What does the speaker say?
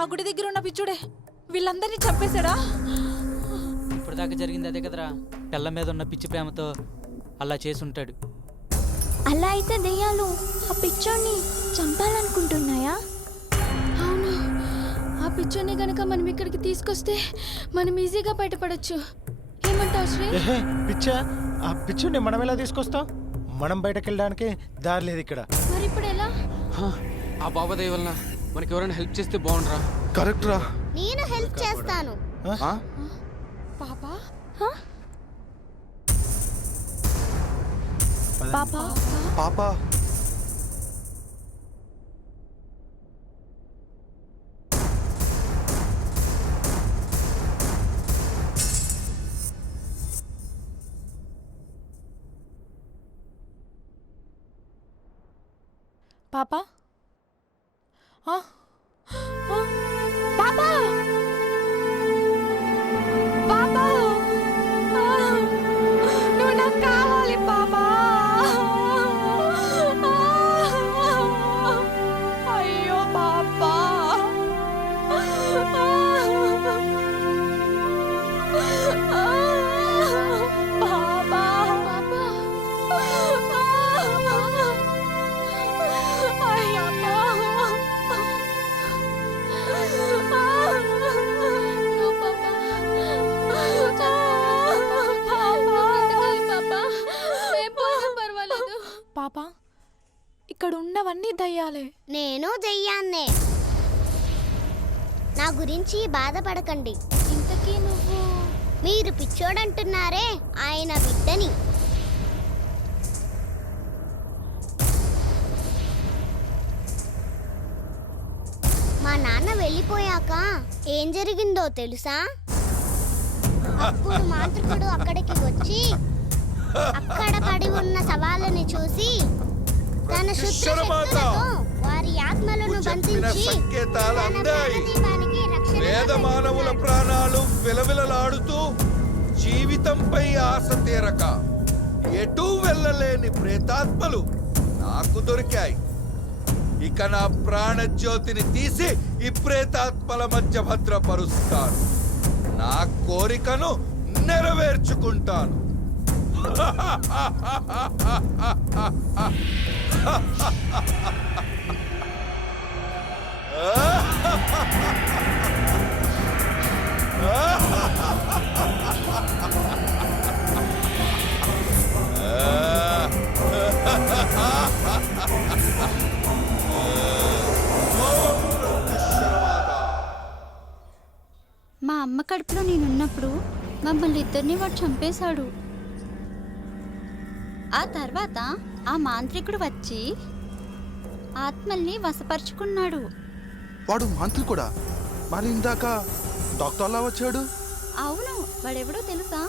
ఆ గుడి దగ్గర ఉన్న పిచ్చుడే. వీళ్ళందరినీ చంపేశాడా? ఇప్పుడు దాకా జరిగింది అదే కదరా. పిల్ల మీద ఉన్న పిచ్చి ప్రేమతో అలా చేసుంటాడు. అలా అయితే దెయ్యాలు ఆ పిచ్చోడిని చంపాలనుకుంటున్నాయా? అవును. ఆ పిచ్చోని గనక మనం ఇక్కడికి తీసుకొస్తే మనం ఈజీగా బయటపడొచ్చు. ఏమంటావు శ్రీ? ఏహే పిచ్చా ఆ పిచ్చుని మనం ఎలా తీసుకొస్తాం? మనం బయటకు వెళ్ళడానికి దారి లేదు ఇక్కడ. మరి ఇప్పుడు ఎలా హా, ఆ బాబా దయ వలన మనకి ఎవరైనా హెల్ప్ చేస్తే బాగుండరా. కరెక్ట్ రా. నేను హెల్ప్ చేస్తాను. ఆ? పాపా? పాపా? పాప? పాపా? ఆ? ఇక్కడ ఉన్నవన్నీ దయ్యాలే. నేను దెయ్యాన్నే. నా గురించి బాధపడకండి. ఇంతకీ నువ్వు? మీరు పిచ్చోడంటున్నారే ఆయన బిడ్డని. మా నాన్న వెళ్ళిపోయాక ఏం జరిగిందో తెలుసా? అప్పుడు మాంత్రికుడు అక్కడికి వచ్చి అక్కడ పడి ఉన్న సవాళ్ళని చూసి తన శుద్ధ వారి ఆత్మలను బంధించి సంకేతాలు అందాయి. వేద మానవుల. ప్రాణాలు విలవిలలాడుతూ జీవితంపై ఆశ తీరక ఎటూ వెళ్ళలేని ప్రేతాత్మలు నాకు దొరికాయి ఇక నా ప్రాణజ్యోతిని తీసి ఈ ప్రేతాత్మల మధ్య భద్రపరుస్తాను నా కోరికను నెరవేర్చుకుంటాను మా అమ్మ కడుపులో నేనున్నప్పుడు మమ్మల్ని ఇద్దరిని వాడు చంపేశాడు. ఆ తర్వాత ఆ మాంత్రికుడు వచ్చి ఆత్మల్ని వశపరుచుకున్నాడు. వాడు మాంత్రికుడా? మరి ఇందాక డాక్టర్లా వచ్చాడు? అవును వాడెవడో తెలుసా?